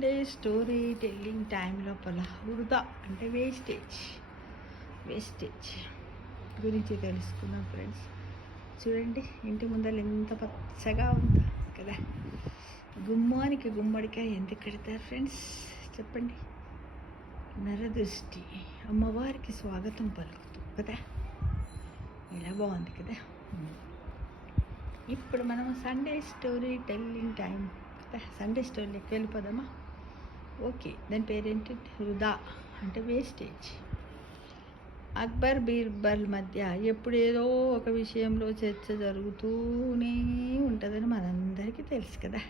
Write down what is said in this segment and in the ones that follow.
Sunday story telling time లోపల వృధా అంటే వేస్టేజ్ గురించి తెలుసుకుందాం ఫ్రెండ్స్. చూడండి, ఇంటి ముందర ఎంత పచ్చగా ఉందో కదా. గుమ్మానికి గుమ్మడికాయ ఎందుకు కడతారు ఫ్రెండ్స్ చెప్పండి? నరదృష్టి అమ్మవారికి స్వాగతం పలుకుతూ కదా. ఇలా బాగుంది కదా. ఇప్పుడు మనం సండే స్టోరీ టెల్లింగ్ టైం కదా. సండే స్టోరీకి వెళ్ళిపోదామా? ఓకే, దాని పేరేంటి? వృధా అంటే వేస్టేజ్. అక్బర్ బీర్బల్ మధ్య ఎప్పుడు ఏదో ఒక విషయంలో చర్చ జరుగుతూనే ఉంటుందని మనందరికీ తెలుసు కదా.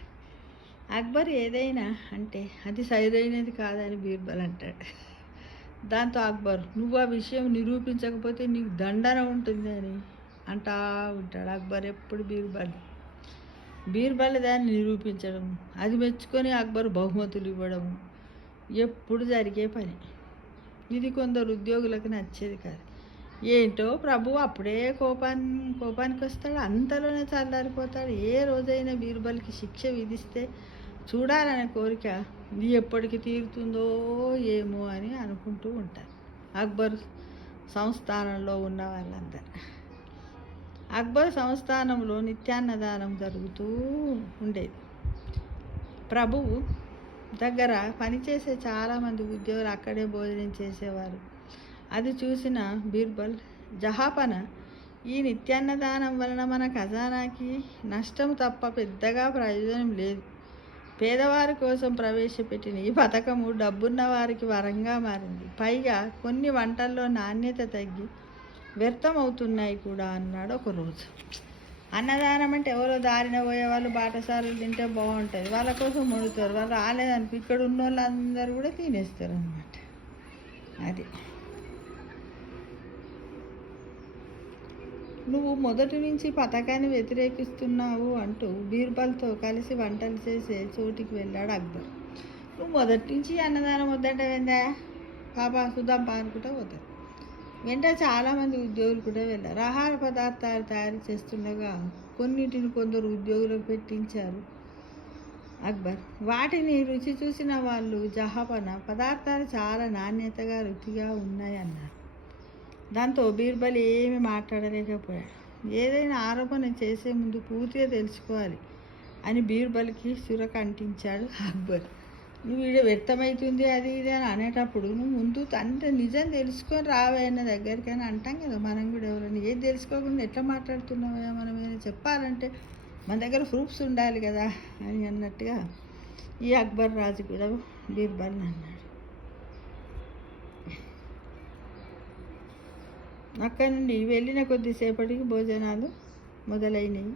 అక్బర్ ఏదైనా అంటే అది సరైనది కాదని బీర్బల్ అంటాడు. దాంతో అక్బర్, నువ్వు ఆ విషయం నిరూపించకపోతే నీకు దండన ఉంటుంది అని అంటా ఉంటాడు. అక్బర్ ఎప్పుడు బీర్బల్ దాన్ని నిరూపించడం, అది మెచ్చుకొని అక్బర్ బహుమతులు ఇవ్వడం ఎప్పుడు జరిగే పని. ఇది కొందరు ఉద్యోగులకు నచ్చేది కాదు. ఏంటో ప్రభు అప్పుడే కోపానికి వస్తాడు, అంతలోనే చల్లారిపోతాడు. ఏ రోజైనా బీర్బల్కి శిక్ష విధిస్తే చూడాలనే కోరిక ఇది ఎప్పటికి తీరుతుందో ఏమో అని అనుకుంటూ ఉంటారు అక్బర్ సంస్థానంలో ఉన్న వాళ్ళందరూ. అక్బర్ సంస్థానంలో నిత్యాన్నదానం జరుగుతూ ఉండేది. ప్రభువు దగ్గర పనిచేసే చాలామంది ఉద్యోగులు అక్కడే భోజనం చేసేవారు. అది చూసిన బీర్బల్, జహాపన, ఈ నిత్యాన్నదానం వలన మన ఖజానాకి నష్టం తప్ప పెద్దగా ప్రయోజనం లేదు. పేదవారి కోసం ప్రవేశపెట్టిన ఈ పథకము డబ్బున్న వారికి వరంగా మారింది. పైగా కొన్ని వంటల్లో నాణ్యత తగ్గి వ్యర్థమవుతున్నాయి కూడా అన్నాడు ఒకరోజు. అన్నదానం అంటే ఎవరో దారిన పోయే వాళ్ళు బాటసారులు తింటే బాగుంటుంది, వాళ్ళ కోసం వండుతారు. వాళ్ళు రాలేదనుకో ఇక్కడ ఉన్న వాళ్ళందరూ కూడా తినేస్తారు అన్నమాట. అది నువ్వు మొదటి నుంచి పథకాన్ని వ్యతిరేకిస్తున్నావు అంటూ బీర్బల్తో కలిసి వంటలు చేసే చోటికి వెళ్ళాడు అక్బర్. నువ్వు మొదటి నుంచి అన్నదానం వద్దంటే వెందా పాపా సుధాం అనుకుంటూ పోతారు. వెంట చాలామంది ఉద్యోగులు కూడా వెళ్ళారు. ఆహార పదార్థాలు తయారు చేస్తుండగా కొన్నిటిని కొందరు ఉద్యోగులకు పెట్టించారు అక్బర్. వాటిని రుచి చూసిన వాళ్ళు జహాపన, పదార్థాలు చాలా నాణ్యతగా రుచిగా ఉన్నాయి అన్నారు. దాంతో బీర్బల్ ఏమి మాట్లాడలేకపోయాడు. ఏదైనా ఆరోపణ చేసే ముందు పూర్తిగా తెలుసుకోవాలి అని బీర్బల్కి చురక అంటించాడు అక్బర్. నువ్వు వీడియో వ్యర్థమవుతుంది అది ఇది అని అనేటప్పుడు నువ్వు ముందు అంత నిజం తెలుసుకొని రావే అన్న దగ్గరికి అని అంటాం కదా. మనం కూడా ఎవరైనా ఏది తెలుసుకోకుండా ఎట్లా మాట్లాడుతున్నావా మనం ఏదైనా చెప్పాలంటే మన దగ్గర ప్రూఫ్స్ ఉండాలి కదా అని అన్నట్టుగా ఈ అక్బర్ రాజు కూడా బీర్బల్ని అన్నాడు. అక్కడి నుండి వెళ్ళిన కొద్దిసేపటికి భోజనాలు మొదలైనవి.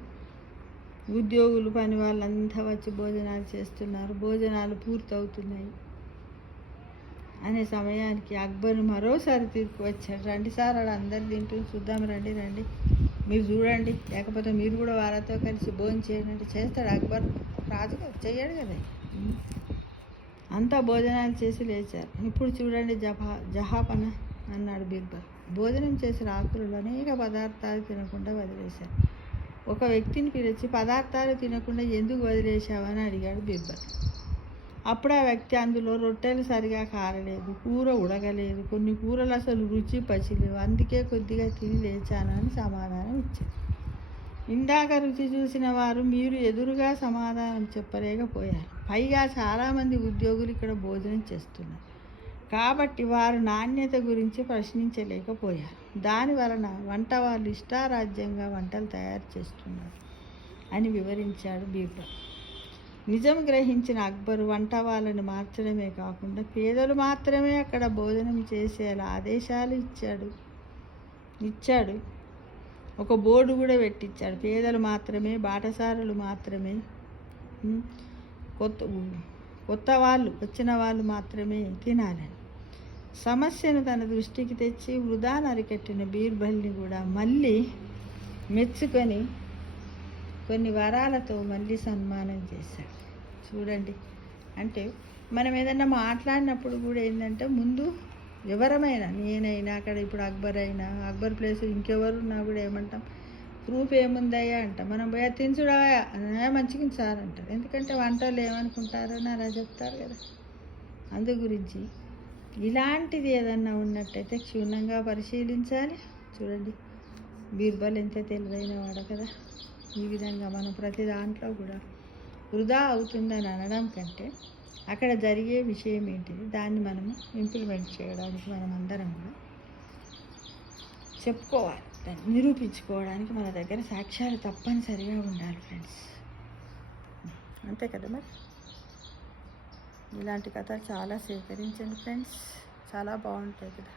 ఉద్యోగులు పని వాళ్ళంతా వచ్చి భోజనాలు చేస్తున్నారు. భోజనాలు పూర్తవుతున్నాయి అనే సమయానికి అక్బర్ మరోసారి తిరిగి వచ్చాడు. రండి సార్, అలా అందరు తింటూ చూద్దాం, రండి మీరు చూడండి, లేకపోతే మీరు కూడా వాళ్ళతో కలిసి భోజనం చేయండి. చేస్తాడు అక్బర్, రాజు కదా, చెయ్యాడు కదా. అంతా భోజనాలు చేసి లేచారు. ఇప్పుడు చూడండి జహాపన అన్నాడు బీర్బల్. భోజనం చేసిన ఆకులలో అనేక పదార్థాలు తినకుండా వదిలేశారు. ఒక వ్యక్తిని పిలిచి, పదార్థాలు తినకుండా ఎందుకు వదిలేశావని అడిగాడు బీర్బల్. అప్పుడు ఆ వ్యక్తి, అందులో రొట్టెలు సరిగా కారలేదు, కూర ఉడకలేదు, కొన్ని కూరలు అసలు రుచి పచిలేవు, అందుకే కొద్దిగా తిని లేచాను అని సమాధానం ఇచ్చారు. ఇందాక రుచి చూసిన వారు మీరు ఎదురుగా సమాధానం చెప్పలేకపోయారు. పైగా చాలామంది ఉద్యోగులు ఇక్కడ భోజనం చేస్తున్నారు కాబట్టి వారు నాణ్యత గురించి ప్రశ్నించలేకపోయారు. దానివలన వంట వాళ్ళు ఇష్టారాజ్యంగా వంటలు తయారు చేస్తున్నారు అని వివరించాడు బీర్బల్. నిజం గ్రహించిన అక్బర్ వంట వాళ్ళని మార్చడమే కాకుండా పేదలు మాత్రమే అక్కడ భోజనం చేసేలా ఆదేశాలు ఇచ్చాడు. ఒక బోర్డు కూడా పెట్టించాడు, పేదలు మాత్రమే, బాటసారులు మాత్రమే, కొత్త వాళ్ళు వచ్చిన వాళ్ళు మాత్రమే తినాలని. సమస్యను తన దృష్టికి తెచ్చి వృధా నరికట్టిన బీర్బల్ని కూడా మళ్ళీ మెచ్చుకొని కొన్ని వరాలతో మళ్ళీ సన్మానం చేశాడు. చూడండి, అంటే మనం ఏదన్నా మాట్లాడినప్పుడు కూడా ఏంటంటే ముందు ఎవరమైనా, నేనైనా, అక్కడ ఇప్పుడు అక్బర్ అయినా, అక్బర్ ప్లేస్ ఇంకెవరున్నా కూడా ఏమంటాం, ప్రూఫ్ ఏముందయ్యా అంట. మనం పోయా తినచుడవా మంచిగా సార్ అంటారు. ఎందుకంటే వంట వాళ్ళు ఏమనుకుంటారని అలా చెప్తారు కదా. అందు గురించి ఇలాంటిది ఏదన్నా ఉన్నట్టయితే క్షుణ్ణంగా పరిశీలించాలి. చూడండి, బీర్బల్ ఎంత తెలివైన వాడు కదా. ఈ విధంగా మనం ప్రతి దాంట్లో కూడా వృధా అవుతుందని అనడం కంటే అక్కడ జరిగే విషయం ఏంటిది దాన్ని మనము ఇంప్లిమెంట్ చేయడానికి మనం అందరం కూడా చెప్పుకోవాలి. దాన్ని నిరూపించుకోవడానికి మన దగ్గర సాక్ష్యాలు తప్పనిసరిగా ఉండాలి ఫ్రెండ్స్. అంతే కదా మరి. ఇలాంటి కథలు చాలా సేకరించండి ఫ్రెండ్స్, చాలా బాగుంటాయి కదా.